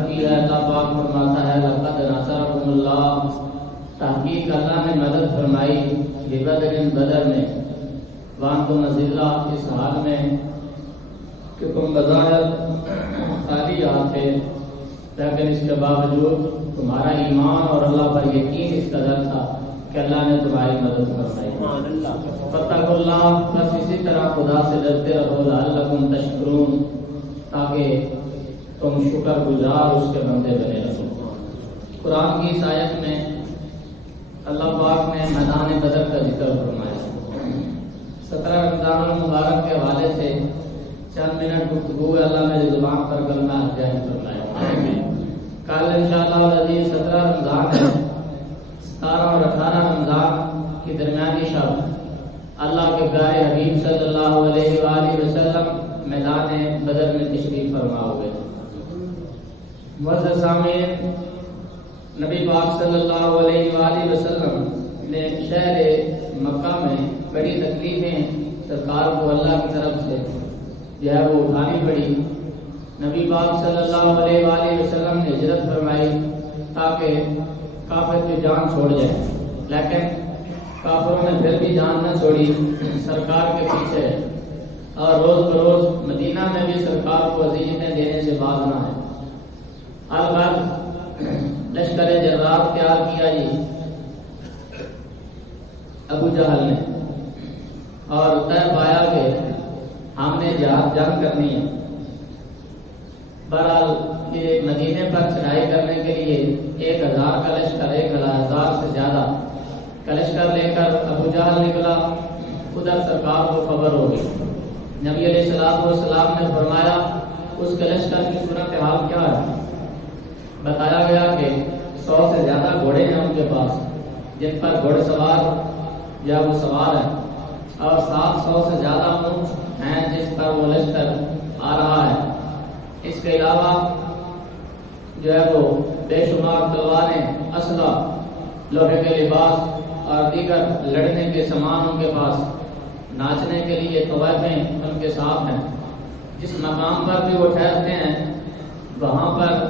کی ہے اللہ پاک فرماتا ہے لقد نصرکم اللہ، تحقیق اللہ نے مدد فرمائی بدر میں وانتم ذلہ، اس حال میں کہ تم بظاہر خالی ہاتھ تھے، لیکن اس کے باوجود تمہارا ایمان اور اللہ پر یقین اس قدر تھا کہ اللہ نے تمہاری مدد فرمائی۔ فاتقوا اللہ، بس اسی طرح خدا سے ڈرتے رہو، لعلکم تشکرون، تاکہ تم شکر گزار اس کے بندے بنے رہو۔ قرآن کی اس آیت میں اللہ پاک نے میدان بدر کا ذکر فرمایا۔ 17 رمضان المبارک کے حوالے سے چند منٹ گفتگو اللہ میری زبان پر کلمہ جاری فرمایا۔ کل انشاءاللہ العزیز 17 رمضان ہے، 17 اور 18 رمضان کی درمیانی شب اللہ کے پیارے حبیب صلی اللہ علیہ وآلہ وسلم میدان بدر میں تشریف فرما ہوئے۔ معزز سامعین، نبی پاک صلی اللہ علیہ وآلہ وسلم نے شہر مکہ میں بڑی تکلیفیں سرکار کو اللہ کی طرف سے جو ہے وہ اٹھانی پڑی۔ نبی پاک صلی اللہ علیہ وآلہ وسلم نے ہجرت فرمائی تاکہ کافر کی جان چھوڑ جائے، لیکن کافروں نے پھر بھی جان نہ چھوڑی، سرکار کے پیچھے، اور روز بروز مدینہ میں بھی سرکار کو اذیتیں دینے سے باز نہ ہے۔ الغرض لشکر جرار تیار کیا جی ابو جہل نے، اور طے پایا کہ ہم نے جنگ کرنی ہے۔ بہرحال یہ مدینے پر چڑھائی کرنے کے لیے 1000 کا لشکر، 1000 سے زیادہ کا لشکر لے کر ابو جہل نکلا۔ ادھر سرکار کو خبر ہو گئی۔ نبی علیہ السلام نے فرمایا اس کے لشکر کی صورتحال کیا ہے؟ بتایا گیا کہ 100 سے زیادہ گھوڑے ہیں ان کے پاس، جن پر گھوڑ سوار یا وہ سوار ہے، اور 700 سے زیادہ اونٹ ہیں جس پر وہ لشکر آ رہا ہے۔ اس کے علاوہ جو ہے وہ بے شمار تلواریں، اسلحہ، لوہے کے لباس اور دیگر لڑنے کے سامان ان کے پاس، ناچنے کے لیے طوائفیں ان کے ساتھ ہیں۔ جس مقام پر بھی وہ ٹھہرتے ہیں وہاں پر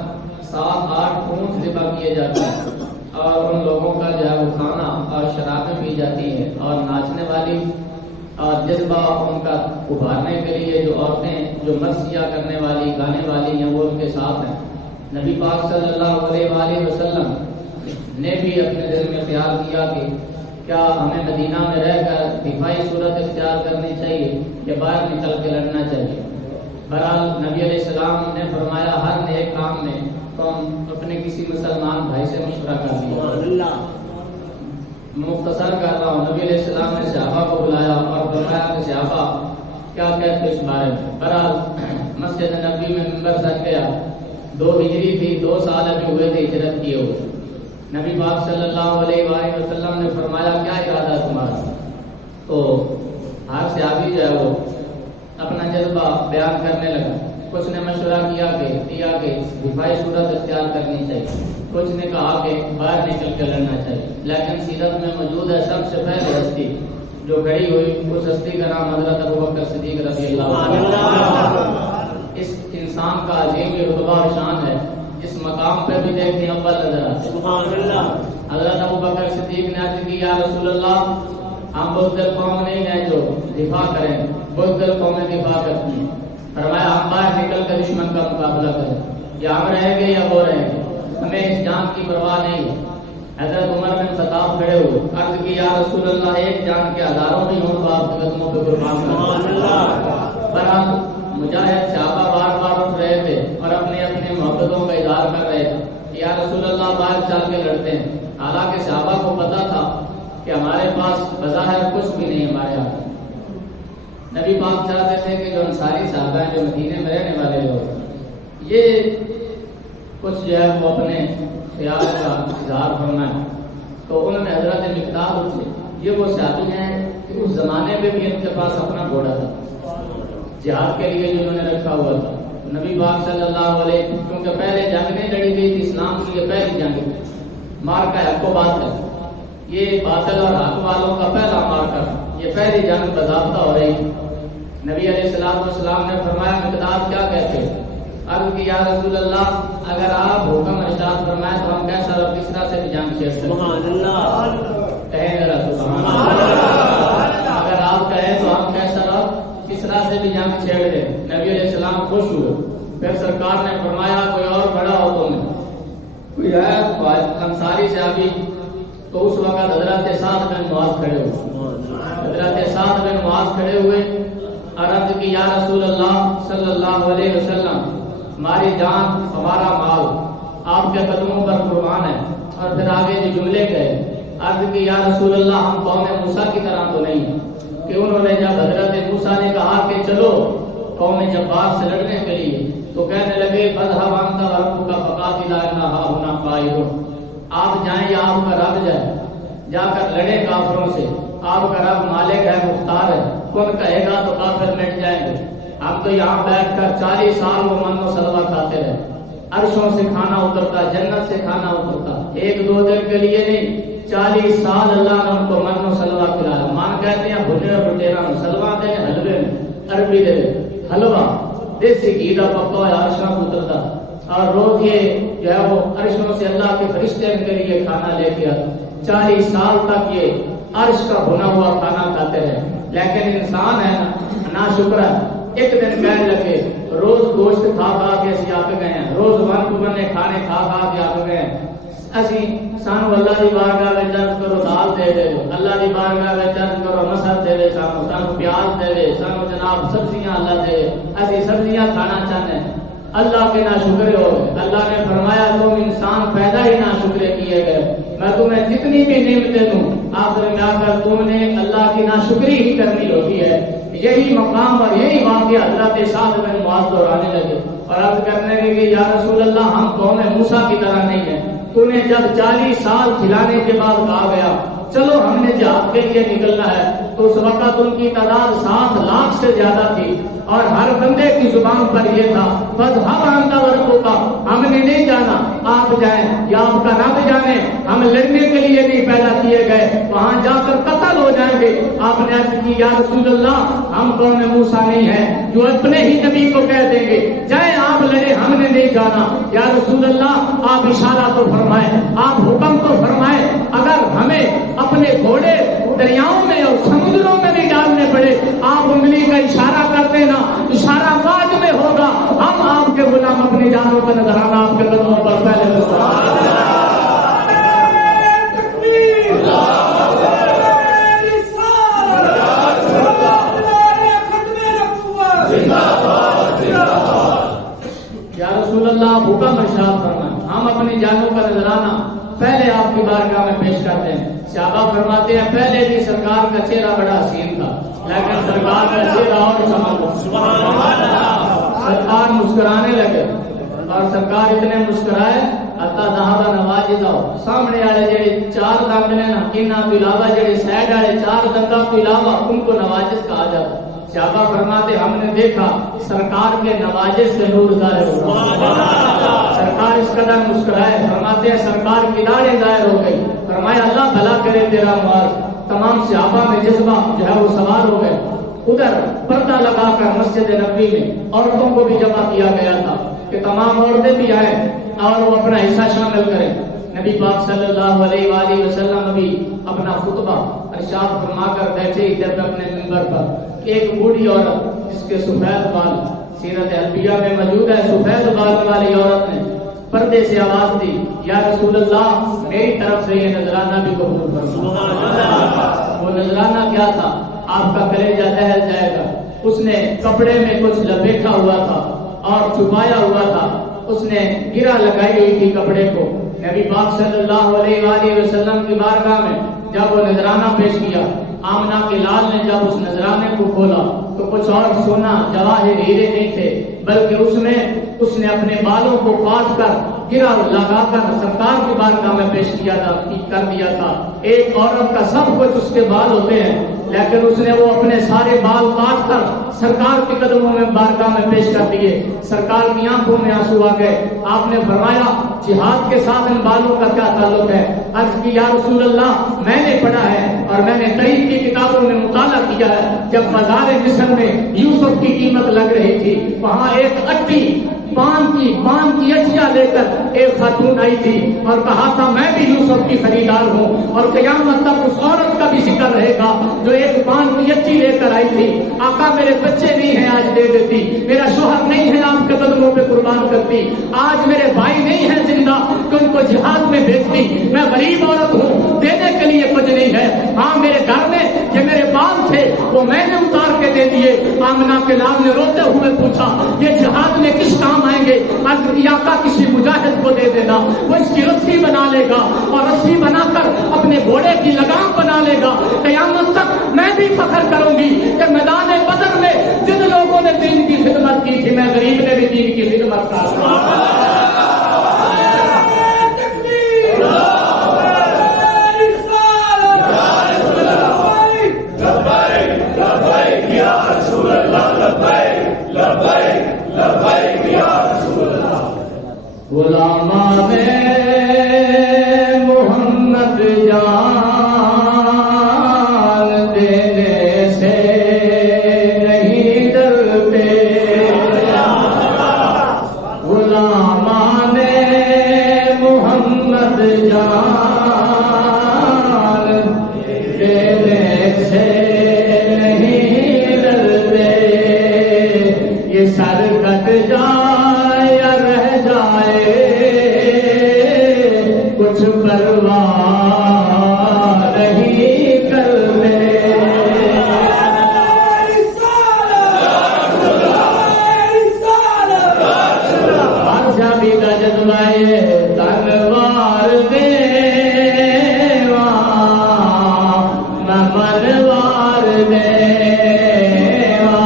7-8 اونٹ ذبح کیے جاتے ہیں، اور ان لوگوں کا جو ہے وہ کھانا اور شرابیں پی جاتی ہیں، اور ناچنے والی اور جذبہ ان کا ابھارنے کے لیے جو عورتیں جو مرثیہ کرنے والی، گانے والی ہیں، وہ ان کے ساتھ ہیں۔ نبی پاک صلی اللہ علیہ وآلہ وسلم نے بھی اپنے دل میں خیال کیا کہ کیا ہمیں مدینہ میں رہ کر دفاعی صورت اختیار کرنی چاہیے یا باہر نکل کے لڑنا چاہیے؟ بہرحال نبی علیہ السلام نے فرمایا ہر نیک کام میں تم اپنے کسی مسلمان بھائی سے مشورہ کر لیا۔ مختصر کر رہا ہوں، نبی علیہ السلام نے صحابہ کو بلایا اور فرمایا کہ صحابہ کیا کہتے اس بارے میں؟ بہرحال مسجد نبی میں منبر سج گیا۔ 2 ہجری تھی، 2 سال ابھی ہوئے تھے ہجرت کیے ہوئے۔ نبی پاک صلی اللہ علیہ وآلہ وسلم نے فرمایا کیا ارادہ ہے تمہارا؟ تو ہر صحابی جو ہے وہ اپنا جذبہ بیان کرنے لگا۔ کچھ نے مشورہ کیا کہ دفاعی صورت اختیار کرنی چاہیے، کچھ نے کہا کہ باہر نکل کے لڑنا چاہیے، لیکن سیرت میں موجود ہے سب سے پہلے ہستی جو کھڑی ہوئی، اس ہستی کا نام حضرت ابوبکر صدیق رضی اللہ عنہ۔ اس انسان کا عظیم رتبہ اور شان ہے، جس مقام پہ بھی دیکھتے ہیں اول نظر آتے ہیں۔ حضرت ابوبکر صدیق نے عرض کی یا رسول اللہ، ہم بزدل قوم نہیں ہیں جو دفاع کریں، بزدل قومیں دفاع کرتی ہیں۔ فرمایا ہم باہر نکل کر دشمن کا مقابلہ کریں، یا ہم رہیں گے یا وہ رہیں گے، ہمیں اس جان کی پرواہ نہیں ہے۔ حضرت عمر بن خطاب کھڑے ہوئے، عرض کی یا رسول اللہ، ایک جان کے ہزاروں بھی ہوں تو آپ کے قدموں پہ قربان کریں۔ بہرحال مجاہد صحابہ بار بار اٹھ رہے تھے اور اپنی اپنی محبتوں کا اظہار کر رہے تھے کہ یا رسول اللہ باہر چل کے لڑتے ہیں، حالانکہ صحابہ کو پتا تھا کہ ہمارے پاس بظاہر کچھ بھی نہیں ہمارے ہاتھ۔ نبی پاک چاہتے تھے کہ جو انصاری صحابہ ہیں، جو مدینے میں رہنے والے لوگ، یہ کچھ جو ہے وہ اپنے خیال کا اظہار فرمائیں۔ تو انہوں نے حضرت مقداد سے، یہ وہ صحابی ہیں کہ اس زمانے میں بھی ان کے پاس اپنا گھوڑا تھا جہاد کے لیے جو انہوں نے رکھا ہوا تھا۔ نبی پاک صلی اللہ علیہ وسلم، کیونکہ پہلے جنگ نہیں لڑی گئی تھی، اسلام کی یہ پہلی جنگ تھی، مارکا حق و باطل، یہ باطل اور حق والوں کا پہلا مارکا، یہ پہلی جنگ باضابطہ ہو رہی۔ نبی علیہ السلام نے فرمایا مقداد کیا کہتے؟ عرض کی یا رسول اللہ اگر آپ حکم ارشاد فرمائیں تو ہم کیسر اور کسرا سے بھی جنگ چھیڑ سکتے ہیں؟ سبحان اللہ، کہیں ذرا سبحان اللہ۔ اگر آپ کہیں تو ہم کیسر اور کسرا سے بھی جنگ چھیڑ دیں۔ نبی علیہ السلام خوش ہوئے، پھر سرکار نے فرمایا کوئی اور بڑا ہو تم میں کوئی ہے انصاری صحابی؟ تو اس وقت حضرت سعد بن معاذ کھڑے ہوئے، حضرت سعد بن معاذ کھڑے ہوئے، عرض کی یا رسول اللہ صلی اللہ علیہ وسلم ہماری جان ہمارا مال آپ کے قدموں پر قربان ہے۔ اور پھر آگے جو جملے گئے، عرض کی یا رسول اللہ ہم قوم موسیٰ کی طرح تو نہیں کہ انہوں نے جب حضرت موسیٰ نے کہا کہ چلو قوم جبار سے لڑنے کے لیے تو کہنے لگے فاذهب انت وربك فقاتلا انا هاهنا قاعدون، آپ جائیں یا آپ کا رب جائے، جا کر لڑے کافروں سے، آپ کا رب مالک ہے، مختار ہے، کون کہے گا تو کافر مٹ جائیں گے۔ ہم تو یہاں بیٹھ کر 40 سال وہ من و سلوہ کھاتے رہے، عرشوں سے کھانا اترتا، جنت سے کھانا اترتا، ایک دو دن کے لیے نہیں، 40 سال اللہ نے ان کو من و سلوہ کھلایا۔ مان کہتے ہیں بھنے اور بٹیرا میں، سلوہ دے حلوے میں، عربی دے حلوہ دیسی گھی کا پکا ہوا عرشوں کو اترتا، اور روز یہ جو ہے وہ عرشوں سے اللہ کے فرشتے ان کے لیے کھانا لے کے آتے، 40 سال تک یہ عرش کا بھنا ہوا کھانا کھاتے رہے۔ لیکن انسان ہے نا شکر ہے، ایک دن کہنے لگے روز گوشت کھا کھا کے اسی آپ گئے ہیں، روز ون بنے کھانے کھا کھا کے آپ گئے ہیں، اسی سانو اللہ دی بارگاہ میں درد کرو دال دے دے، اللہ دی بارگاہ میں درد کرو مسر دے دے، سانو پیاز دے دے، سانو جناب سبزیاں اللہ دے، اسی سبزیاں کھانا چاہتے ہیں، اللہ کے ناشکرے ہو گئے۔ اللہ نے فرمایا تم انسان پیدا ہی ناشکرے کیے گئے، میں تمہیں جتنی بھی نعمتیں دوں آخر میں آ کر تم نے اللہ کی ناشکری ہی کرنی ہوتی ہے۔ یہی مقام اور یہی واقعہ حضرت سعد بن معاذ دہرانے لگے اور عرض کرنے لگے کہ یا رسول اللہ ہم قوم موسیٰ کی طرح نہیں ہیں، تمہیں جب 40 سال کھلانے کے بعد کہا گیا چلو ہم نے جہاد کے لیے نکلنا ہے تو اس وقت ان کی تعداد 7 لاکھ سے زیادہ تھی، اور ہر بندے کی زبان پر یہ تھا فاذهب انت وربك، ہم نے نہیں جانا آپ جائیں یا آپ کا رب جانے، ہم لڑنے کے لیے نہیں پیدا کیے گئے، وہاں جا کر قتل ہو جائیں گے۔ آپ نے عرض کی یا رسول اللہ ہم قوم موسیٰ نہیں ہیں جو اپنے ہی نبی کو کہہ دیں گے جائیں آپ لڑے، ہم نے نہیں جانا۔ یا رسول اللہ آپ اشارہ تو فرمائیں، آپ حکم تو فرمائیں، اگر ہمیں اپنے گھوڑے دریاؤں میں اور سمندروں میں بھی ڈالنے پڑے آپ انگلی کا اشارہ کر دینا، اشارہ بعد میں ہوگا، ہم آپ کے غلام اپنی جانوں کا نذرانہ آپ کے قدموں پر پہلے یا رسول اللہ آپ حکم ارشاد فرمائیں، ہم اپنی جانوں کا نذرانہ پہلے آپ کی بارگاہ میں پیش کرتے ہیں۔ صحابہ فرماتے ہیں پہلے بھی سرکار کا چہرہ بڑا حسین تھا لیکن سرکار کا چہرہ اور سرکار مسکرانے لگے اور سرکار اتنے مسکرائے حتی ذہب نواجذہ، سامنے والے جڑے 4 دند نے نا انہاں تو علاوہ جڑے سائڈ والے 4 دنداں تو علاوہ ان کو نواجذ کہا جاتا ہے۔ صحابہ فرماتے ہم نے دیکھا سرکار کے نواجذ سے نور ظاہر ہوا، سرکار اس قدر مسکرائے، فرماتے ہیں سرکار کی داڑھی ظاہر ہو گئی، فرمایا اللہ بھلا کرے تیرا معاذ۔ تمام صحابہ میں جذبہ جو ہے وہ سوار ہو گئے، ادھر پردہ لگا کر مسجد نبوی میں عورتوں کو بھی جمع کیا گیا تھا کہ تمام عورتیں بھی آئیں اور وہ اپنا حصہ شامل کریں۔ نبی پاک صلی اللہ علیہ وآلہ وسلم بھی اپنا خطبہ ارشاد فرما کر بیٹھے ہی جب اپنے منبر پر ایک بوڑھی عورت جس کے سفید بال سیرت انبیاء میں موجود ہے، سفید بال والی عورت نے پردے سے آواز دی یا رسول اللہ میری طرف سے یہ نذرانہ بھی قبول فرمائیں۔ وہ نذرانہ کیا تھا؟ آپ کا کلیجہ دہل جائے گا۔ اس نے کپڑے میں کچھ لپیٹا ہوا تھا اور چھپایا ہوا تھا، اس نے گرہ لگائی ہوئی تھی کپڑے کو۔ نبی پاک صلی اللہ علیہ وآلہ وسلم کی بارگاہ میں جب وہ نذرانہ پیش کیا، آمنہ کے لال نے جب اس نذرانے کو کھولا تو کچھ اور سونا جواہر ہیرے نہیں تھے، بلکہ اس نے اپنے بالوں کو کاٹ کر گرہ لگا کر سرکار کی بارگاہ میں پیش کر دیا تھا۔ ایک عورت کا سب کچھ اس کے بال ہوتے ہیں لیکن اس نے وہ اپنے سارے بال کاٹ کر سرکار کے قدموں میں بارگاہ میں پیش کر دیے۔ سرکار کی آنکھوں میں آنسو آ گئے۔ آپ نے فرمایا جہاد کے ساتھ ان بالوں کا کیا تعلق ہے؟ عرض کی یا رسول اللہ میں نے پڑھا ہے اور میں نے تاریخ کی کتابوں میں مطالعہ کیا ہے، جب بازار مصر میں یوسف کی قیمت لگ رہی تھی وہاں ایک اٹی پان کی اچھیا لے کر ایک خاتون آئی تھی اور کہا تھا میں بھی یوسف کی خریدار ہوں، اور قیامت تک اس عورت کا بھی ذکر رہے گا جو ایک پان کی اچھی لے کر آئی تھی. آقا میرے بچے نہیں ہیں آج دے دیتی، میرا شوہر نہیں ہے آپ کے قدموں پہ قربان کرتی، آج میرے بھائی نہیں ہے زندہ کہ ان کو جہاد میں بھیجتی، میں غریب عورت ہوں دینے کے لیے کچھ نہیں ہے. ہاں میرے گھر میں جو میرے بال تھے وہ میں نے اتار کے دے دیے. آمنہ کے لال نے روتے ہوئے پوچھا یہ جہاد میں کس کام آئیں گے؟ عرض کیا آقا کسی مجاہد کو دے دینا، وہ اس کی رسی بنا لے گا اور رسی بنا کر اپنے گھوڑے کی لگام بنا لے گا. قیامت تک میں بھی فخر کروں گی کہ میدان بدر میں جن لوگوں نے دین کی خدمت کی تھی میں غریب نے بھی دین کی خدمت کا. غلامان محمد جان دینے سے نہیں ڈرتے، غلامان محمد جان دینے سے نہیں ڈرتے. یہ سر کٹ جائے یا رہ جائے کچھ پرواہ نہیں کرتے. بادشاہ بھی کا جذبہ تلوار دیوا میں ملوار دیوا.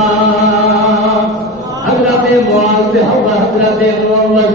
حضرت معاذ حضرت محمد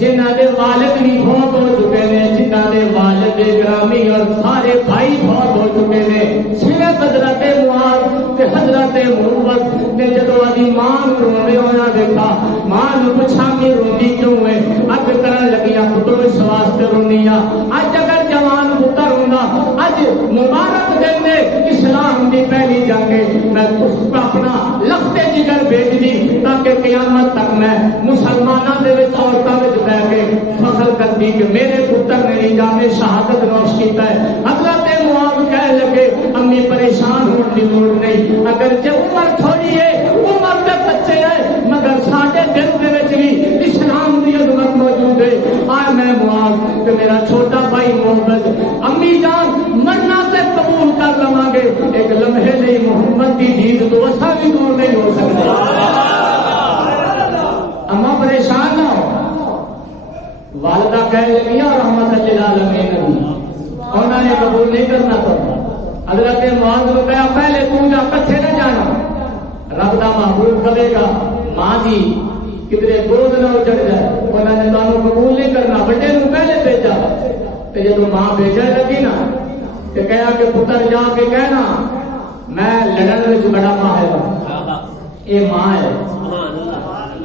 جنہ دے والد بھی فوت ہو چکے ہیں، جنہ دے والد گرامی اور سارے بھائی فوت ہو چکے ہیں، صرف حضرت معاذ تے حضرت محمد نے جدو ادی ماں رونے ہونا دیکھا، ماں نے پوچھا کہ روندی کیوں ہے؟ اج کرن لگیاں پتر اس واسطے رونیاں، اج اگر جوان پتر ہوندا اج مبارک دن دے اسلام دی پہلی جنگ میں اس کو اپنا لخت جگر بھیج دی تاکہ قیامت تک میں مسلمانوں دے وچ عورتاں وچ بیٹھ کے فخر کرتی کہ میرے پتر نے نجام شہادت نوش کیتا ہے. حضرت معاذ کہنے لگے امی پریشان ہونے کی لوڑ نہیں، اگر جو عمر تھوڑی ہے عمر دے بچے ہیں مگر ساڈے دل دے وچ بھی اسلام دی عظمت موجود ہے. آج میں معاذ کہ میرا چھوٹا بھائی محمد امی جان مرنا سے قبول کر لواں گے، ایک لمحے لیے محمد دی دید تو اساں بھی دور نہیں ہو سکتے. اما پریشان نہ ہو، والدہ کہہ لگی اور رحمت للعالمین انہوں نے قبول نہیں کرنا تھا. حضرت معاذ کو کہا پہلے تو جا کچھے نہ جانا، رب دا محبوب کرے گا ماں دی کدھرے گود نہ اجڑ جائے. انہوں نے تمہیں قبول نہیں کرنا، بڑے نو پہلے بھیجا. تو جب ماں بھیجنے لگی نا تو کہا کہ پتر جا کے کہنا میں لڑن وچ بڑا ماہر ہوں، یہ ماں ہے.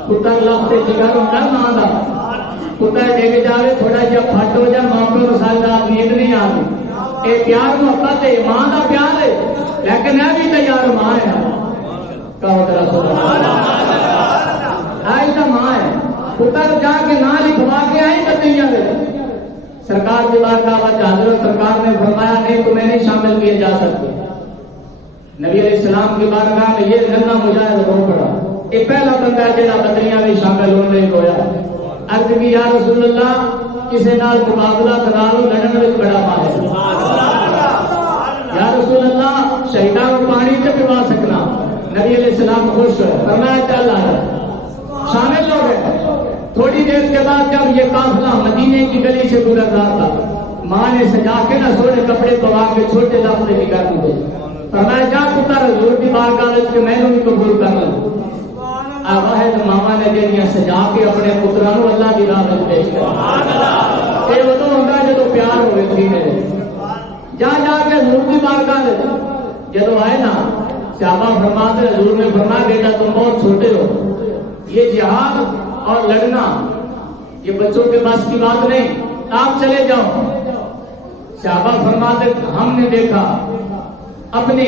پتر لفتے جگر ہوتا ماں کا، پتر ڈگ جائے تھوڑا جہا پھٹ ہو جائے ماں پیو سال رات نیند نہیں آتی. یہ پیار محبت ہے، ماں کا پیار ہے، لیکن یہ بھی تیار ماں ہے. کہو ذرا سبحان اللہ. آئی تو ماں ہے. پتر جا کے نہ لکھوا کے آئی بتائیے سرکار کی بارگاہ میں حضرت سرکار نے فرمایا نہیں تمہیں نہیں شامل کیے جا سکتے. نبی علیہ السلام کی بارگاہ میں یہ ننا مجاہد رو پڑا. یہ پہلا بندہ ہے جہاں بدریاں بھی شامل ہونے ہویا. عرض کی یا رسول اللہ کسی نال مقابلہ کرا لو لڑن میں بڑا ماہر. یا رسول اللہ شہیداں کو پانی سے پوا سکنا. نبی علیہ السلام خوش ہوئے، فرمایا چل آیا شامل ہو گئے. تھوڑی دیر کے بعد جب یہ قافلہ مدینے کی گلی سے گزر رہا تھا، ماں نے سجا کے نہ سونے کپڑے پوا کے چھوٹے لفظ نکال دیے. فرمایا جا پتر حضور کی بارگاہ وچ کہ میں نے بھی قبول کرنا. واحد ماما نے جہاں سجا کے اپنے پتروں کو اللہ کی راہ میں پیش کر. یہ ادو ہوتا ہے جب پیار ہوئے تھی میرے جا جا کے حضور کی بارگاہ جب آئے نا صحابہ فرماتے حضور نے فرمایا بیٹا تم بہت چھوٹے ہو، یہ جہاد اور لڑنا یہ بچوں کے پاس کی بات نہیں، آپ چلے جاؤ. صحابہ فرماتے ہم نے دیکھا اپنی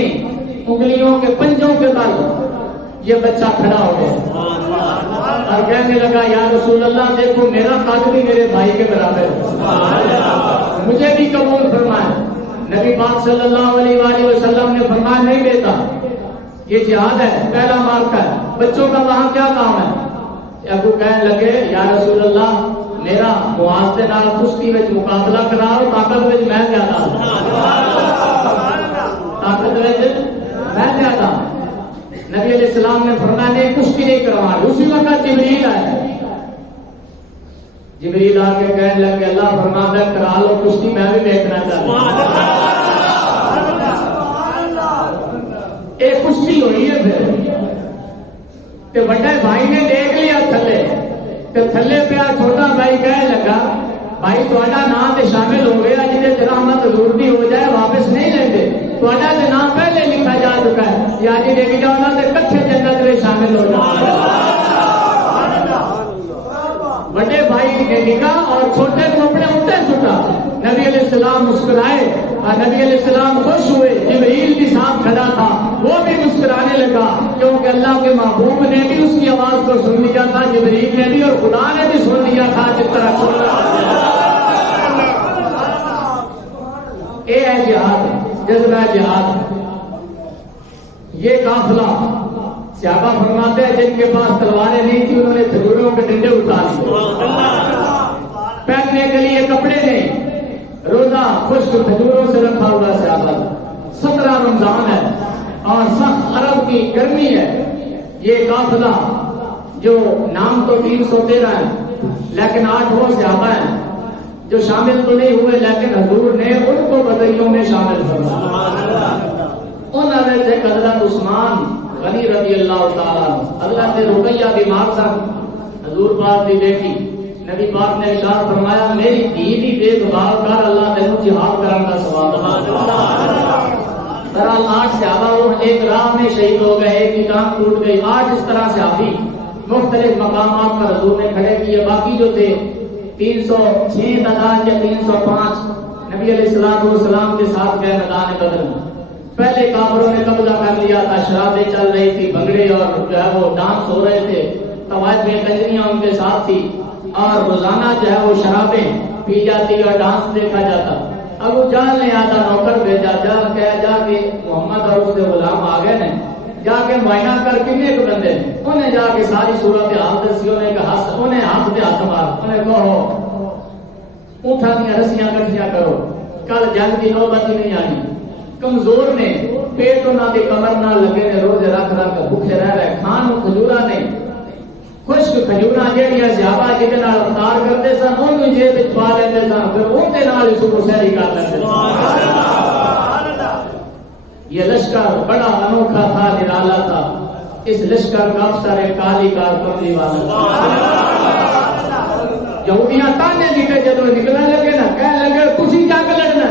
انگلیوں کے پنجوں کے بل یہ بچہ کھڑا ہو گیا اور کہنے لگا یا رسول اللہ دیکھو میرا قد بھی میرے بھائی کے برابر ہے، مجھے بھی قبول فرمائے۔ نبی پاک صلی اللہ علیہ وآلہ وسلم نے فرمایا نہیں بیٹا، یہ جہاد ہے، پہلا مارکا ہے، بچوں کا وہاں کیا کام ہے؟ ابو کہنے لگے یا رسول اللہ میرا معاذ کے نال کشتی وچ مقابلہ کراؤ، طاقت وچ میں زیادہ، طاقت وچ میں زیادہ۔ نبی علیہ السلام نے فرمایا نہیں کشتی نہیں کروانا۔ اسی وقت جبریل آئے، جبریل آ کے کہنے لگے اللہ فرماتا ہے کرا لو کشتی، میں بھی دیکھنا چاہتا ہوں۔ ایک کشتی ہوئی ہے پھر بڑے بھائی نے دیکھ لیا تھلے، تھلے پہ چھوٹا بھائی کہنے لگا بھائی تھوڑا نام تے شامل ہو گیا، جی رحمت حضور دی ہو جائے واپس نہیں لیں گے، تھوڑا تے نام پہلے لکھا جا چکا ہے، یا جی دیکھ جاؤ نا تے کچھ جنت میں شامل ہو جاؤ۔ بڑے بھائی نے لکھا اور چھوٹے کو اپنے اٹھے سٹا۔ نبی علیہ السلام مسکرائے اور نبی علیہ السلام خوش ہوئے، جبریل بھی ساتھ کھڑا تھا وہ بھی مسکرانے لگا، کیونکہ اللہ کے محبوب نے بھی اس کی آواز کو سن لیا تھا، جبریل نے بھی اور خدا نے بھی سن لیا تھا جس طرح سن رہا۔ یہ ہے جہاد، جذبہ جہاد۔ یہ قافلہ صحابہ فرماتے ہیں جن کے پاس تلواریں نہیں تھی انہوں نے کھجوروں کے ڈنڈے اتار دیے، پہننے کے لیے کپڑے نہیں، روزہ خشک کھجوروں سے رکھا ہوا صحابہ۔ 17 رمضان ہے اور سخت عرب کی گرمی ہے۔ یہ قافلہ جو نام تو 313 ہے لیکن 8 وہ صحابہ ہیں جو شامل تو نہیں ہوئے، لیکن حضور نے ان کو بدریوں میں شامل فرمایا۔ انہوں نے تھے حضرت عثمان غنی رضی اللہ تعالیٰ، حضرت رقیہ بیمار سن، حضور پاک کی بیٹی، نبی پاک نے ارشاد فرمایا میری دھی دی دیکھ بھال کر اللہ تینوں جہاد کرنے کا ثواب دے۔ بہرحال 8 صحابہ وہ ایک راہ میں شہید ہو گئے، ایک کی ٹانگ ٹوٹ گئی۔ 8 اس طرح صحابی مختلف مقامات پر حضور نے کھڑے کیے، باقی جو تھے 306 تعداد یا 305 نبی علیہ السلام کے ساتھ گئے میدان بدر میں۔ پہلے کافروں نے قبضہ کر لیا تھا، شرابیں چل رہی تھی، بھنگڑے اور جو ہے وہ ڈانس ہو رہے تھے، طوائف میں کنجریاں ان کے ساتھ تھی اور روزانہ جو ہے وہ شرابیں پی جاتی اور ڈانس دیکھا جاتا۔ ابو جہل نے آدھا نوکر بھیجا، جا کے محمد اور اس کے غلام آ گئے نے، جا کے معائنہ کر کتنے ایک بندے انہیں جا کے ساری صورت حال دسی، انہیں ہاتھ پہ ہاتھ مار، انہیں کہو اونٹاں کی رسیاں کٹھیاں کرو، کل جنگ کی نوبت ہی نہیں آئی۔ کمزور نے پیٹ انہاں دی کمر نہ لگے نے، روزے رکھ رکھ بھوکے رہ رہے، کھان کھجورا نے، خشک کھجورا جہڑیاں صحابہ جہدے نال افطار کرتے سن انہوں جیب وچ پا لیندے سن، پھر اونتے نال ہی صبح سحری کر لیندے سن۔ یہ لشکر بڑا انوکھا تھا، نرالا تھا۔ اس لشکر کا افسر ایک کالی کارکردگی والا تھا۔ یہودیاں تانے دیتے جدو نکلنے لگے نا، کہنے لگے تسی جنگ لڑنا،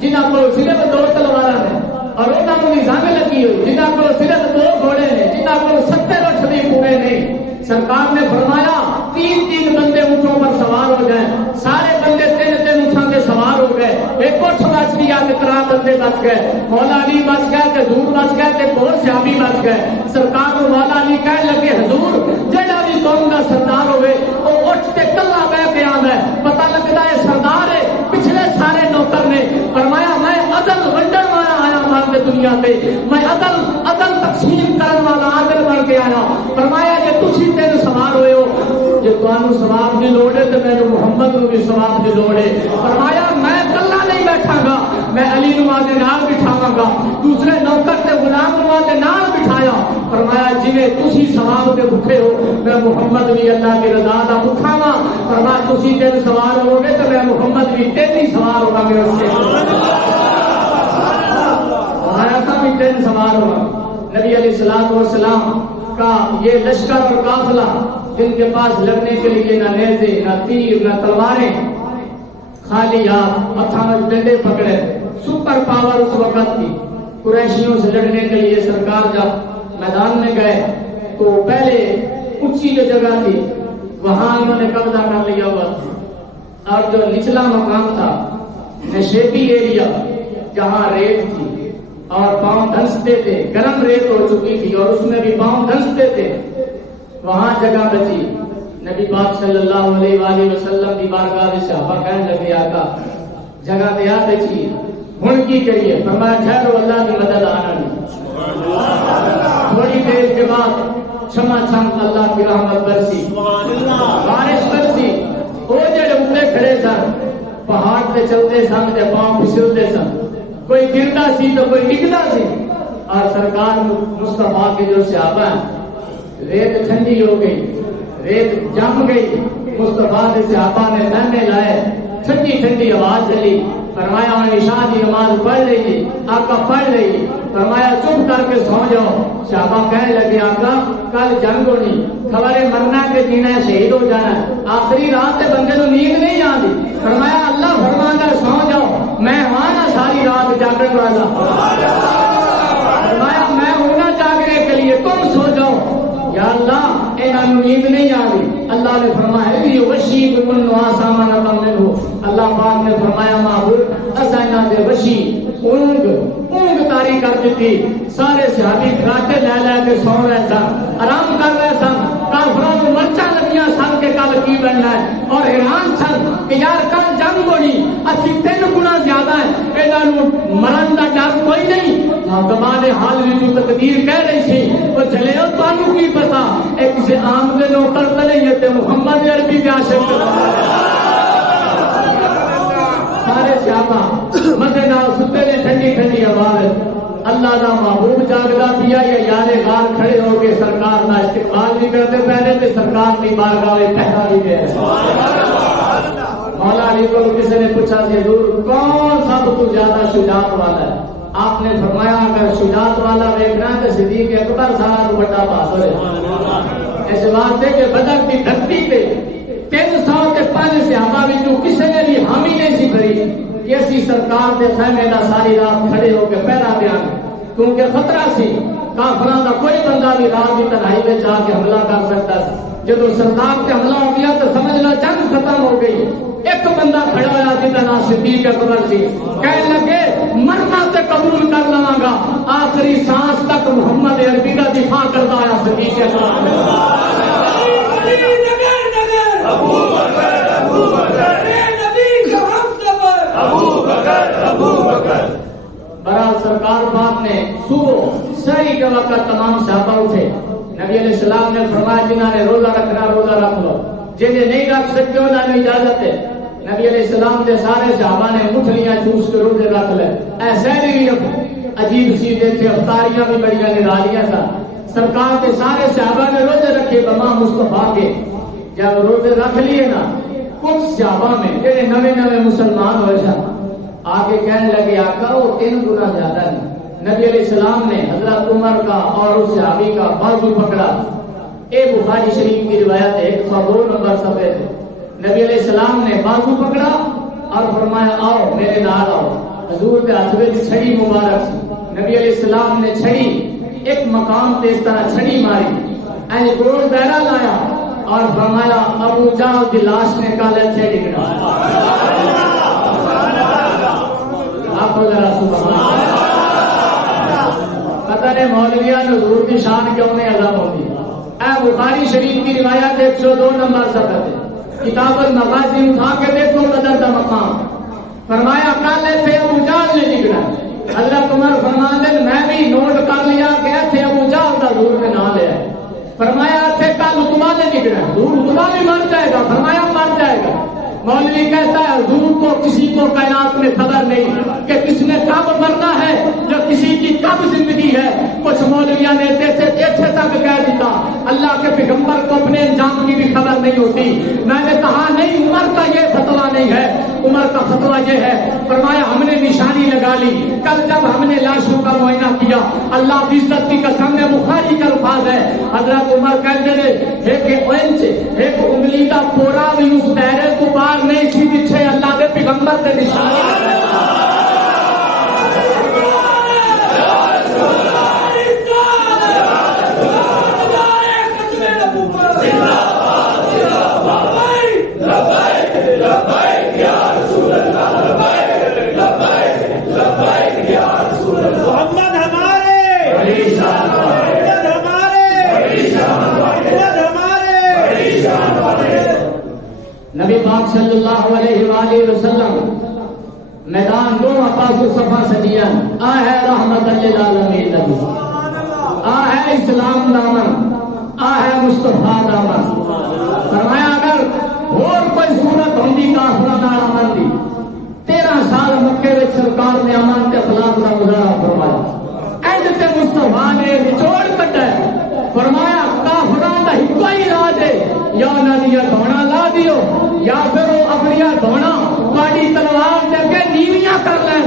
جنہاں کو صرف 2 تلواراں نے اور انہاں کو زنگ لگی ہوئی، جنہاں کو صرف 2 گھوڑے نے، جنہاں کو 70 اٹھ بھی پورے نہیں۔ سرکار نے فرمایا 3 بندے اونٹوں پر سوار ہو جائیں، سارے بندے 3 اونٹوں کے سوار ہو گئے، ایک اٹھ بچ گیا کہ 3 بندے بچ گئے، مولا علی بچ گئے کہ حضور بچ گئے کہ اور صحابی بچ گئے۔ سرکار کو مولا علی کہنے لگے حضور جڑا بھی قوم کا سردار ہوئے وہ اٹھ کے کلا بہ کے آندا ہے، پتہ لگتا ہے سردار ہے، پچھلے سارے نوکر نے۔ فرمایا میں عدل ونڈن والا آیا مانتے دنیا پہ، میں عدل تقسیم کرنے والا عادل بن کے آیا۔ فرمایا کہ تسی 3 سوار ہوئے ہو، جے تانوں ثواب دی لوڑ ہے تے میرے محمد نوں بھی ثواب دی لوڑ ہے۔ فرمایا میں کلا نہیں بیٹھا گا، میں علی نواں دے نال بٹھاواں گا، دوسرے نوکر تے غلام نواں دے نال بٹھایا۔ فرمایا جویں تسی ثواب دے بھوکے ہو میں محمد بھی اللہ کی رضا دا بھوکا ہاں۔ فرمایا تسی 3 سوار ہو گے تے میں محمد بھی 3 ہی سوار ہوگا میرے سے۔ ہمارا سب بھی 3 سوار ہوگا۔ نبی علیہ السلام کا یہ لشکر اور قافلہ جن کے پاس لڑنے کے لیے نہ نیزے نہ تیر نہ تلواریں، خالی ہاتھ ہتھاں میں ڈنڈے پکڑے، سپر پاور اس وقت کی۔ قریشیوں سے لڑنے کے لیے سرکار جب میدان میں گئے تو پہلے اونچی جو جگہ تھی وہاں انہوں نے قبضہ کر لیا ہوا تھا، اور جو نچلا مقام تھا نشیبی ایریا جہاں ریت تھی اور پاؤں دھنستے تھے، گرم ریت ہو چکی تھی اور اس میں بھی پاؤں دھنستے تھے، وہاں جگہ بچی۔ نبی پاک صلی اللہ علیہ وآلہ وسلم کی بارگاہ میں صحابہ کہنے لگے آقا جگہ دیا بچی ہن کی کریے؟ فرمایا ٹھہرو اللہ کی مدد آنا نہیں۔ تھوڑی دیر کے بعد چھما چھم اللہ کی رحمت برسی، بارش برسی۔ وہ جڑے اتنے کھڑے سن پہاڑ پہ چلتے سن تے پاؤں پھسلتے سن، کوئی گرتا سی تو کوئی ڈگتا سی، اور سرکار مصطفیٰ کے جو صحابہ ہیں ریت ٹھنڈی ہو گئی، ریت جم گئی، مصطفیٰ کے صحابہ نے خیمے لائے، ٹھنڈی ٹھنڈی آواز چلی، فرمایا عشاء کی نماز پڑھ رہی، آقا پڑھ رہی، فرمایا چپ کر کے سو جاؤ۔ صحابہ کہنے لگے آقا کل جنگ ہونی، خبر ہے مرنا کہ جینا ہے، شہید ہو جانا ہے، آخری رات سے بندے کو نیند نہیں آتی۔ فرمایا اللہ فرمانا سو جاؤ، میں ہاں نا ساری رات جاگنے والا، فرمایا میں ہوں نا جاگنے کے لیے، تم سو جاؤ۔ یا اللہ انہاں نیند نہیں آ رہی، اللہ نے فرمایا وشی بکن آسامان کمل ہو، اللہ پاک نے فرمایا معبود اسا انہاں دے وشی اونگ تاری کر دیتی، سارے صحابی کراٹے لے لے کے سو رہے سن، آرام کر رہے سن، کافراں نوں مرچاں لگیاں سن کے کل کی بننا ہے، اور حیران سن کہ یار کل جنگ ہونی، اسی 3 گنا زیادہ ہے، انہاں نوں مرن دا ڈر کوئی نہیں۔ زبان حال میں جو تقدیر کہہ رہی تھی وہ چلے ہو تانوں کی پتا، ایک کسی عام دے نوکر تے نہیں ہے، محمد عربی کے عاشق سارے صحابہ مزے نال ستے نے، ٹھنڈی ٹھنڈی آواز، اللہ دا محبوب جاگدا پیا یا یارے غار کھڑے ہو کے سرکار دا استقبال بھی کرتے پہلے تے سرکار کی بارگاہ میں پہرا بھی دے رہے۔ مولا علی کو کسی نے پوچھا کہ حضور کون سب تو زیادہ شجاعت والا ہے؟ آپ نے فرمایا اگر شجاعت والا دیکھنا ہے تو صدیق اکبر سارا تو بڑا بہادر ہے، اس واسطے کہ بدر کی دھرتی پہ 305 صحابہ بھی جو کسی نے بھی حامی نہیں سی بھری کہ اسی سرکار دے خیمے دا ساری رات کھڑے ہو کے پہرا دیا، کیونکہ خطرہ سی، کافراں دا کوئی بندہ بھی رات کی تنہائی میں جا کے حملہ کر سکتا ہے۔ جب سرکار تے حملہ ہو گیا تو سمجھ لو جنگ ختم ہو گئی۔ ایک بندہ کھڑا ہوا جس کا نام صدیق اکبر سی، کہنے لگے مرنا تے قبول کر لواں گا، آخری سانس تک محمد عربی کا دفاع کرتا آیا صدیق اکبر۔ برحال سرکار پاک نے صبح سحری کے وقت تمام صحابہ اٹھے، نبی علیہ السلام نے فرمایا جنہوں نے روزہ رکھنا روزہ رکھ لو، جنہیں نہیں رکھ سکتے انہوں نے اجازت ہے۔ نبی علیہ السلام کے سارے صحابہ نے مٹھلیاں چوس کے روزے رکھ لے، ایسے بھی عجیب سی تھے، افطاریاں بھی بڑی نرالیاں تھا۔ سرکار کے سارے صحابہ نے روزے رکھے بما مصطفیٰ کے، جب روزے رکھ لیے نا کچھ صحابہ میں جڑے نوے مسلمان ہوئے سن آگے کہنے لگے آقا وہ 3 گنا زیادہ نہیں۔ نبی علیہ السلام نے حضرت عمر کا اور اس صحابی کا بازو پکڑا، اے بخاری شریف کی روایت ہے 102 نمبر صفحے پہ، نبی علیہ السلام نے بازو پکڑا اور فرمایا آؤ میرے نال آؤ۔ حضور کے ہاتھ میں چھڑی مبارک سی، نبی علیہ السلام نے چھڑی ایک مقام تے اس طرح چھڑی ماری، ایسے گول دائرہ لایا اور فرمایا ابو جہل کی لاش نے کل اتنے ڈگنا۔ آپ ذرا سبحان اللہ، پتہ نہیں مولویاں نے حضور کی شان کیوں نہیں ادا ہوتی۔ اے بخاری شریف کی روایت 102 نمبر صفحے پہ، کتاب المغازی اٹھا کے دیکھو بدر کا مقام، فرمایا کل اتنے ابو جہل نے ڈگنا۔ حضرت عمر فرماتے میں بھی نوٹ کر لیا کہ اتنے ابو جہل کا حضور نے نام لیا ہے، فرمایا اتنے کل اتبا نے ڈگنا، حضور اتبا بھی مر جائے گا، فرمایا مر جائے گا۔ مولوی کہتا ہے حضور کو کسی کو کائنات میں خبر نہیں کہ کس نے کب مرنا ہے یا کسی کی کب زندگی ہے۔ کچھ مولویاں نے ایتھے تک کہہ دیتا اللہ کے پیغمبر کو اپنے انجام کی بھی خبر نہیں ہوتی۔ میں نے کہا نہیں، عمر کا یہ فتویٰ نہیں ہے، عمر کا فتویٰ یہ ہے، فرمایا ہم نے نشانی لگا لی، کل جب ہم نے لاشوں کا معائنہ کیا اللہ کی عزت کی قسم میں بخاری کا الفاظ ہے، حضرت عمر کہتے ہیں ایک انچ ایک انگلی کا پورا بھی اس دائرے کو باہر نہیں سی پیچھے اللہ کے پیغمبر کے نشانی محمد وآلہ وسلم میدان دو پاس صفا سجیان آ ہے رحمت للعالمین نبی، آ ہے اسلام دامن، آ ہے مصطفیٰ دامن۔ فرمایا اگر اور کوئی صورت ہوندی کافراں نال امن دی، 13 سال مکے وچ سرکار نے امن تے اخلاق دا مظاہرہ فرمایا، اینڈ تے مصطفیٰ نے نچوڑ کٹا، فرمایا کافراں دا ہکو ہی راج ہے، یا انہاں دیا دھونا لا دیو یا پھر وہ اپنی دھونا تہاڈی تلوار دے کے نیویاں کر لین۔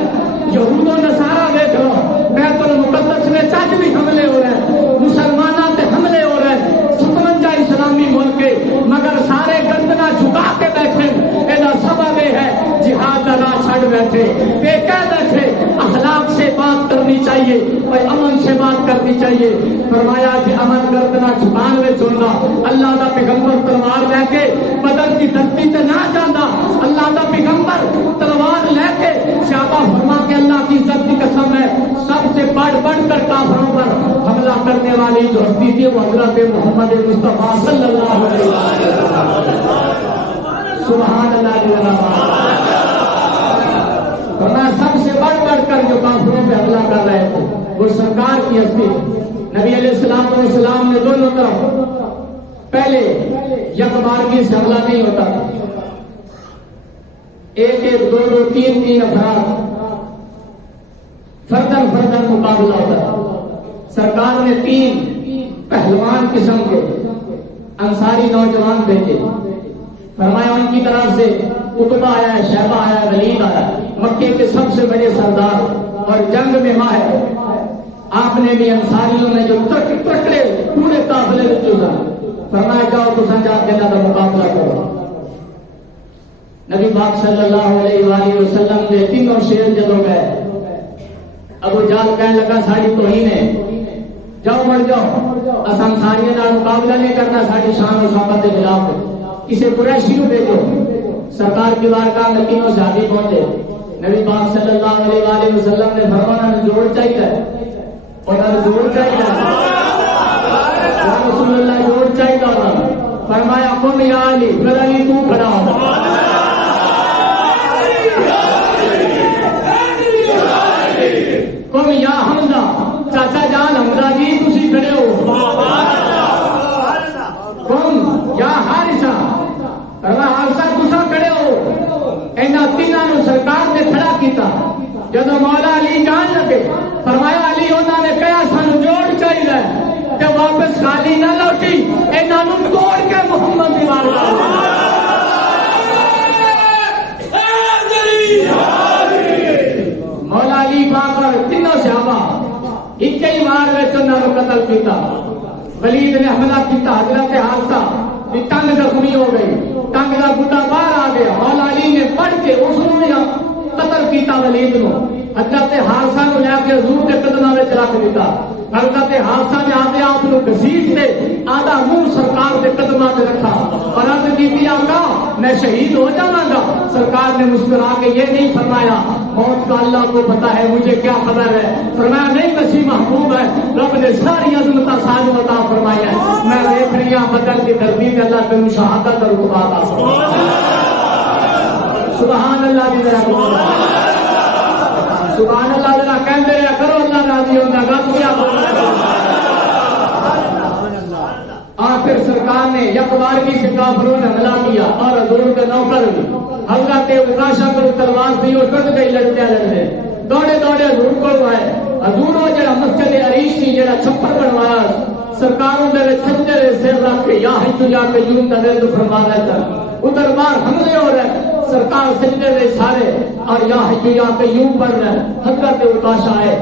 یہود و نصارا دیکھ لو، بیت المقدس میں چج بھی حملے ہو رہے ہیں، مسلمانوں تے حملے ہو رہے ہیں، 57 اسلامی ملک کے، مگر سارے گردنا جھکا کے بیٹھے۔ یہ سبب یہ ہے جہاد کا راہ چھڑ بیٹھے، بے کہہ بیٹھے۔ اخلاق سے بات کرنی چاہیے اور امن سے بات کرنی چاہیے۔ فرمایا کہ امن گردنا جھکان میں چلنا، اللہ کا پیغمبر تلوار لے کے بدر کی دھرتی تے نہ جانا، اللہ کا پیغمبر تلوار لے کے صحابہ فرما کے اللہ کی عزت کی قسم ہے سب سے بڑھ کر کافروں پر حملہ کرنے والی جو ہستی تھی وہ حضرت محمد مصطفیٰ صلی اللہ علیہ وسلم۔ سبحان اللہ۔ فرمایا سب سے بڑھ کر جو کافروں پہ حملہ کر رہے تھے وہ سرکار کی ہستی نبی علیہ السلام نے دونوں طرف پہلے یکبارگی سے حملہ نہیں ہوتا تھا، ایک دو تین افراد فردن مقابلہ ہوتا تھا۔ سرکار نے 3 پہلوان قسم کے انصاری نوجوان بھیجے، فرمایا ان کی طرف سے عتبہ آیا ہے، شیبہ آیا ہے، ولید آیا ہے، مکے کے سب سے بڑے سردار اور جنگ میں ماہر۔ آپ نے بھی انصاریوں میں جو تکڑے پورے قافلے میں چوزا، فرمایا جاؤ تساں جا کے انہاں دا مقابلہ کرو۔ نبی پاک صلی اللہ علیہ وآلہ وسلم نے 3 شیر جدوں گئے، ابو جہل کہنے لگا ساری توہین ہے، جاؤ مر جاؤ، اساں انصاریوں نال مقابلہ نہیں کرنا، ساری شان و شوکت کے خلاف ہے، کسی قریشی کو بھیجو۔ سرکار کی بارگاہ میں 3 صحابی پہنچے، نبی پاک صلی اللہ علیہ وآلہ وسلم نے فرمایا جوڑ چاہیے، اور جوڑ چاہیے یا رسول اللہ، جوڑ چاہیے۔ فرمایا قم یا علی، پھر علی تو کھڑا ہو، قم یا حمزہ، چاچا جان حمزہ جی تسی کھڑے ہو، قم یا حارثہ، فرمایا حارثہ تساں کھڑے ہو۔ انہاں تیناں نوں سرکار نے کھڑا کیتا، جدوں مولا علی جان لگے فرمایا علی انہاں نے کہا سانو جوڑ چاہیے تے واپس خالی نہ لوٹی، انہاں نوں توڑ کے محمد دی بارگاہ مولا علی پاک اور 3 صحابہ ایک ہی وار وچ انہاں نوں قتل کیتا۔ ولید نے حملہ کیتا، حضرت حارثہ دی ٹنگ زخمی ہو گئی، ٹنگ دا گڈا باہر آ گیا، مولا علی نے پڑھ کے اس نوں قتل کیتا ولید نو، حضرت حارثہ نو لے کے حضور کے قدماں وچ رکھ دیتا۔ حضرت حارثہ نے آپے آپ نو گھسیٹ کے آدھا منہ سرکار کے قدماں تے رکھا اور عرض کی آقا میں شہید ہو جاواں گا۔ سرکار نے مسکرا کے یہ نہیں فرمایا موت کا اللہ کو پتا ہے، مجھے کیا خبر ہے، فرمایا نہیں مسیح محبوب ہے، رب نے ساری عظمتاں سانو عطا فرمائی ہے، میں دیکھ رہی ہوں بدر کی دھرتی میں اللہ تینوں شہادت کا رتبہ عطا فرمائے۔ سبحان اللہ دی ذرا سبحان اللہ ذرا کہندے رہیا کرو، اللہ راضی ہوندا گا کیا آخر سرکار نے یکبارگی سے کافروں نے حملہ کیا اور حضور کے نوکر حضرت عکاشہ کو تلوار سے وہ ٹوٹ گئی لڑتے دوڑے حضور کو آئے۔ حضور وہ جڑا مسجد عریش سی جڑا چھپر بنوایا سرکاروں دے سجدے دے سر رکھ کے یا حی یا قیوم دا ورد فرما رہا تھا، ادھر باہر حملے ہو رہے، سرکار سجدے دے سارے اور یا حی یا قیوم پڑھ رہے۔ حضرت عکاشہ آئے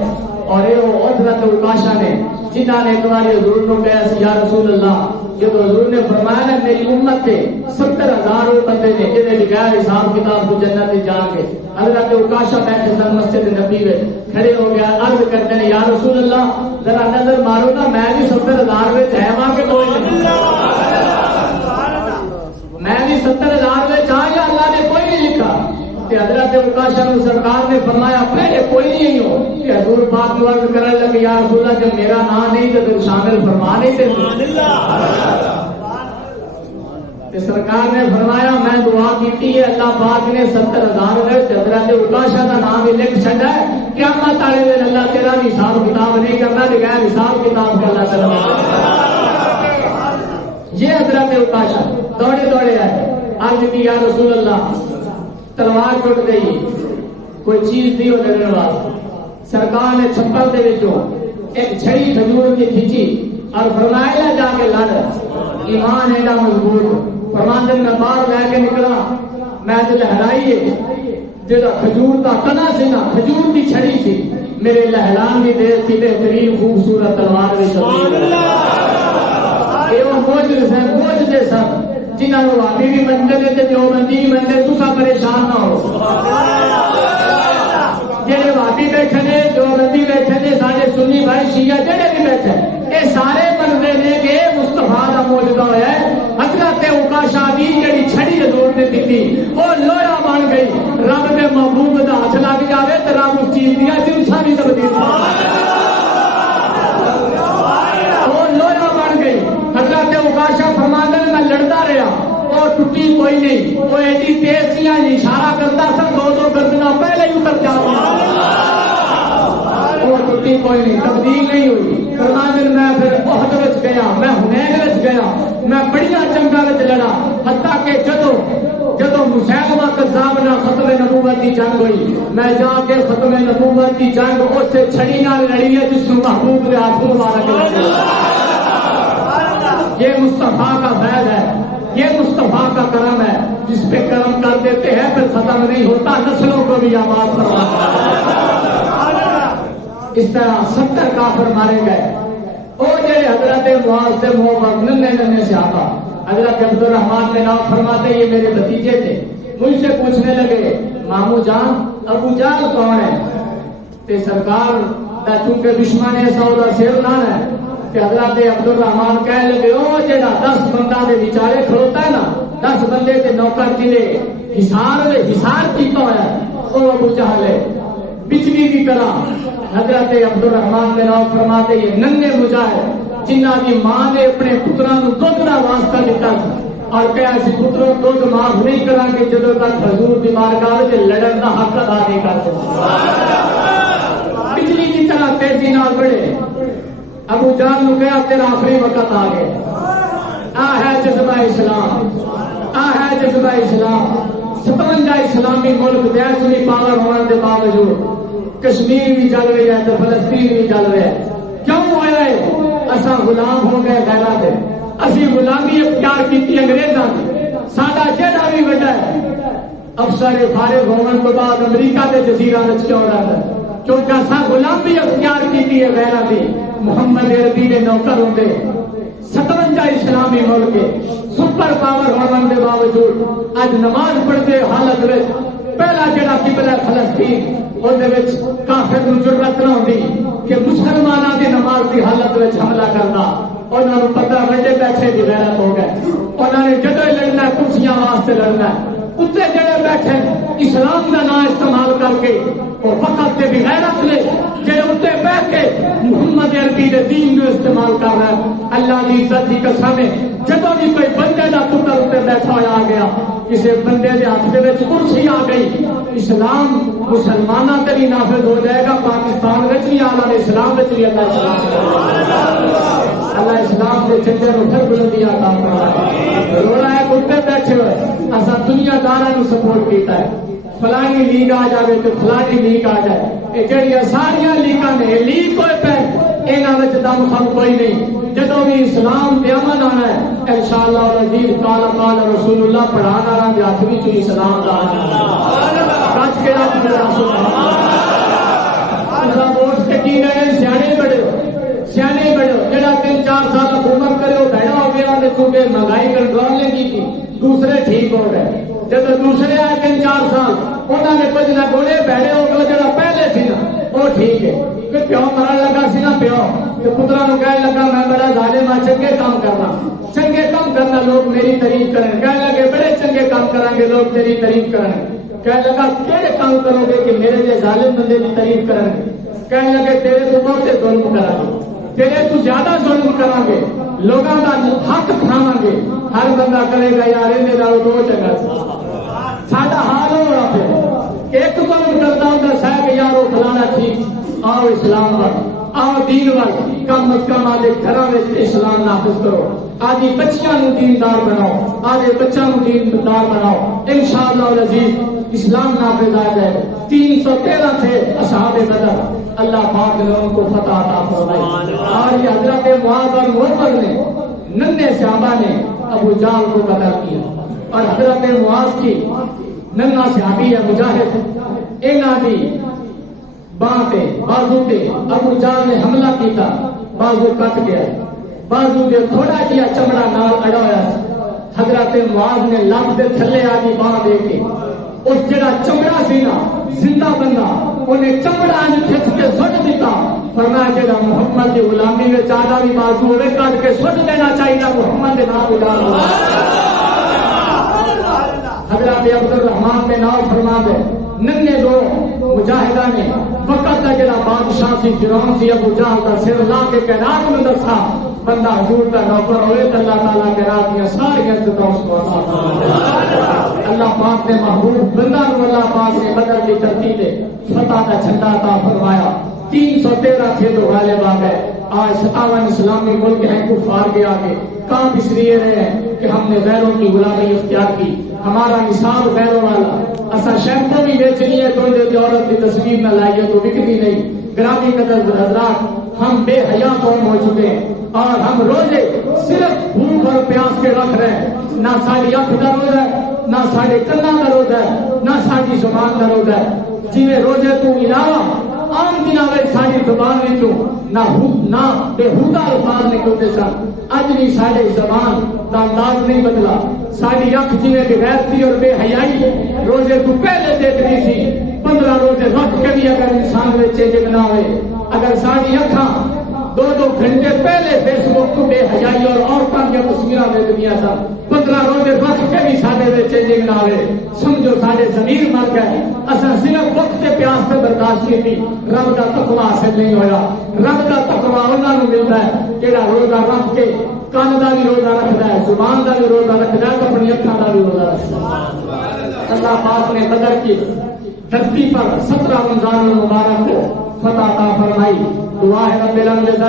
اور یہ حضرت عکاشہ نے جنہاں نے ایک بار حضور کو کہا یا رسول اللہ، جب حضور نے فرمایا نا میری امت کے 70,000 بندے نے جنہیں بغیر حساب کتاب کو جنت میں جان گے۔ حضرت عکاشہ بیٹھے سن مسجد نبی میں کھڑے ہو گیا، عرض کرتے ہیں یا رسول اللہ ذرا نظر مارو نا میں بھی 70,000 میں ہے وہاں کے کوئی نہیں، میں بھی 70,000 میں چاہ یا اللہ نے کوئی نہیں لکھا۔ کہ حضرت عکاشہ نے سرکار نے فرمایا پہلے کوئی نہیں ہو کہ حضور پاک کو عرض کرنے لگے یا رسول اللہ جب میرا نام نہیں تو پھر شامل فرما نہیں تھے۔ کہ سرکار نے فرمایا میں دعا کی ہے اللہ پاک نے 70,000 حضرت عکاشہ کا نام ہی لکھ چھڑا ہے قیامت والے دن اللہ تیرا بھی حساب کتاب نہیں کرنا بغیر حساب کتاب کا اللہ تعالیٰ یہ حضرت عکاشہ دوڑے دوڑے آئے عرض کی یا رسول اللہ تلوار ٹوٹ گئی کوئی چیز نہیں ہو میرے پاس سرکار نے چھپر دے وچوں ایک چھڑی کھجور کی کھینچی اور فرمایا جا کے لڑ ایمان ایڈا مضبوط فرمان دن میں باہر لے کے نکلا میں جو لہرائی ہے جہاں کھجور کا تنا سی نا کھجور کی چھڑی سی میرے لہران کی دیر سی بہترین خوبصورت تلوار موجودے سن جنہوں نے واقعی بھی منتے تھے جو بندی بھی منتے تصا پریشان نہ ہو جہے واقعی بیٹھے نے جو بندی بیٹھے نے سارے سنی بھائی شیعہ جہے بھی بیٹھے یہ سارے بندے نے کہ مصطفیٰ کا موجودہ ہوا ہے حضرت عکاشہ بھی جڑی چھڑی حضور نے دیتی وہ لوہا بن گئی رب کے محبوب کا ہاتھ لگ جائے تو رب اس چیز دیا جنسا بھی تبدیل وہ لوہا بن گئی حضرت عکاشہ فرماندے میں لڑتا رہا وہ ٹوٹی کوئی نہیں وہ ایڈی تیز سی اشارہ کرتا سر دو گردنا پہلے ہی اتر جاتا وہ ٹوٹی کوئی نہیں تبدیل نہیں ہوئی فرماندے میں پھر احد وچ گیا میں حنین وچ گیا میں بڑیاں جنگاں وچ لڑا حتیٰ کہ جدو مسیلمہ کذاب نال ختم نبوت کی جنگ ہوئی میں جا کے ختم نبوت کی جنگ اس سے چھڑی نال لڑی ہے جس کو محبوب کے ہاتھوں مبارک لگا یہ مصطفیٰ کا فیض ہے یہ مصطفیٰ کا کرم ہے جس پہ کرم کر دیتے ہیں پھر ختم نہیں ہوتا نسلوں کو بھی آباد کرواتا اس طرح 70 کافر مارے گئے وہ جڑے حضرت معاذ سے محبت ننے صحابہ حضرت عبدالرحمن نے نام فرماتے یہ میرے بھتیجے تھے مجھ سے پوچھنے لگے مامو جان ابو جان کون ہے تے سرکار دا چونکہ دشمن ہے سودا سیر نہ ہے کہ حضرت عبدالرحمن کہہ لگے او جڑا 10 بندہ دے بیچارے کھڑوتا ہے نا 10 بندے تے نوکر جنے حصار کیتا ہوا ہے او ابو جہل ہے بجلی کی طرح حضرت عبدالرحمن نے نام فرماتے یہ ننے مجاہد جنہ کی ماں نے اپنے پتراں نو دودھ دا واسطہ دیتا اور کہا سی پتروں دودھ معاف نہیں کریں گے جدوں تک حضور دی بارگاہ وچ لڑن دا حق ادا نہیں کر سکتے بجلی کی طرح تیزی نال بڑھے ابو جان نو کہا تیرا آخری وقت آ گیا آ ہے جذبہ اسلام آ ہے جذبہ اسلام 57 اسلامی ملک دے سنی پاور ہونے کے باوجود کشمیر بھی چل رہی ہے تو فلسطین بھی چل رہا ہے کیوں ہوا ہے اصا غلام ہو گئے غیرت دے اسی غلامی اختیار کی انگریزاں کی ساڈا جہاں بھی وڈا ہے افسر فارغ ہونے کے بعد امریکہ کے جزیرہ وچ کیوں رہتا ہے کیونکہ اصا غلامی اختیار کی ہے غیرت دی محمد عربی کے نوکر ہوتے 57 اسلامی ملک سپر پاور ہونے کے باوجود اج نماز پڑھتے حالت میں پہلا جڑا قبلہ فلسطین کافر نو ضرورت نہ ہوتی کہ مسلمانوں کی نماز کی حالت میں حملہ کرنا انہوں نے پتا وڈے پیسے کی غیرت ہو گئے انہوں نے جدو لڑنا کرسیاں واسطے لڑنا اتنے جڑے بیٹھے اسلام کا نام استعمال کر کے اور فقط کے بھی غیرت نے جڑے اتنے بیٹھ کے محمد عربی کے دین کو استعمال کر رہا ہے اللہ کی عزت کی قسم ہے جدو بھی کوئی بندے کا پتر اتنے بیٹھا ہوا آ گیا کسی بندے کے ہاتھ کے کرسی آ گئی اسلام مسلمانوں سے بھی نافذ ہو جائے گا پاکستان میں بھی آلہ اسلام میں بھی اللہ اسلام کے جھنڈے اٹھے بلندیاں عطا فرمائے روڑا ہے کتے بیٹھے ہوئے اصا دنیا داروں سپورٹ کیتا ہے فلانی لیگ آ جائے تو فلانی لیگ آ جائے یہ جہاں ساریا لیگاں نے لیگ کوئی پہ یہاں دم خم کوئی نہیں جدو بھی اسلام پہ امن آنا ہے انشاءاللہ العزیز قال قال رسول اللہ پڑھانا رہا ہاتھ بھی چلی اسلام کا رج کے رج کے ووٹ کے کی گئے سیانے بڑے جڑا 3-4 سال حکومت کرے وہ بہڑا ہو گیا کیونکہ مہنگائی کنٹرول نے کی دوسرے ٹھیک ہو گئے جب دوسرے آئے 3-4 سال انہوں نے کچھ نہ بولے بہڑے ہو گئے جڑا پہلے تھی نا وہ ٹھیک ہے کہ پیو مرن لگا سی نا پیو تو پترا نو کہنے لگا میں بڑا ظالم ہاں چنگے کام کرنا لوگ میری تعریف کریں کہنے لگے بڑے چنگے کام کریں گے لوگ تیری تعریف کریں کہنے لگا کہڑے کام کرو گے کہ میرے لیے ظالم بندے کی تعریف کریں گے کہنے لگے تیرے تو بہت ظلم کریں گے تیرے تو زیادہ ظلم کریں گے لوگوں کا حق کھاواں گے ہر بندہ کرے گا یار انہیں نال دو چنگا ساڈا حال ہو رہا پہ ایک ظلم کرتا ہوں سہ کہ یار وہ فلانا ٹھیک آؤ اسلام وال آؤ دین وال کم از کم آدھے گھراں وچ اسلام نافذ کرو آدھی بچیاں نو دیندار بناؤ آدھے بچوں نو دیندار بناؤ انشاءاللہ العزیز اسلام نافذ آ جائے 313 تھے اصحاب بدر اللہ پاک نے ان کو فتح عطا فرمائی اور یہ حضرت معاذ اور معمر نے ننھے صحابہ نے ابو جہل کو قتل کیا اور حضرت معاذ کی ننھا صحابی ہے مجاہد انہاں دی باں تے بازو تے ابو جہل نے حملہ کیتا بازو کٹ گیا بازو دے تھوڑا جہا چمڑا نال اڑا ہوا حضرت معاذ نے لب دے تھلے آدھی باں دے کے اس جڑا چمڑا سی نا زندہ بندہ انہیں چمڑا کھچ کے سٹ دیتا فرمایا جڑا محمد کی غلامی میں چاہتا بھی بازو ہوئے کاٹ کے سٹ دینا چاہیے محمد کے نام اڑا حضرت عبد الرحمان کے نام فرما دے ننے دو مجاہدہ نے وقت کا جڑا بادشاہ سی فرعون سی ابو جہل کا سر لا کے کائنات میں دسا بندہ حضور کا نوکر ہوئے تو اللہ تعالیٰ کے رات میں ساری عزتوں اس کو عطا فرمائے اللہ پاک نے محبوب بندہ کو اللہ پاک نے بدر کی دھرتی پہ فتح کا جھنڈا عطا فرمایا 313 تھے تو غالب آ گئے آج 57 اسلامی ملک ہیں کفار کے آگے کہاں اس لیے رہے ہیں کہ ہم نے غیروں کی غلامی اختیار کی ہمارا نصاب غیروں والا ایسا شیمپو بھی بیچنی ہے تو عورت کی تصویر نہ لائیے تو بکتی نہیں گرامی قدر حضرات ہم بے حیا قوم ہو چکے ہیں اور ہم روزے صرف بھوک اور پیاس کے رکھ رہے ہیں نہ ساری اکھ کا روزہ ہے نہ سارے کنا کا روزہ ہے نہ ساری زبان کا روزہ ہے جی روزے تو علاوہ عام دنوں میں ساری زبان نہ بےہودہ الفاظ نکلتے سن اج بھی ساری زبان کا انداز نہیں بدلا ساری اکھ جی بغیرتی اور بے حیائی روزے تو پہلے دیکھتی سی 15 روزے رکھ کے بھی اگر انسان میں چینج نہ ہوئے اگر ساری اکھاں 2 گھنٹے پہلے فیس بک کو بے حیائی اور عورتوں کی تصویریں دیکھنی سن 15 روزے رکھ کے بھی سارے چینجنگ نہ ہوئے سمجھو سارے ضمیر مر گئے اصل صرف وقت کے پیاس سے برداشت کی تھی رب کا تقوی حاصل نہیں ہوا رب کا تقوی انہوں نے ملتا ہے جہاں روزہ رکھ کے کان کا بھی روزہ رکھتا ہے زبان کا بھی روزہ رکھتا ہے تو اپنی اکھاں کا بھی روزہ رکھتا ہے اللہ پاک نے بدر کی دھرتی پر 17 رمضان المبارک کو فتح عطا فرمائی دعا ہے رب العالمین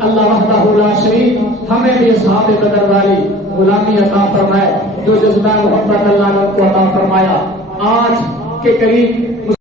اللہ وحدہ لا شریک ہمیں بھی اصحاب بدر والی غلامی عطا فرمائے جو جذبہ محبت اللہ نے کو عطا فرمایا آج کے قریب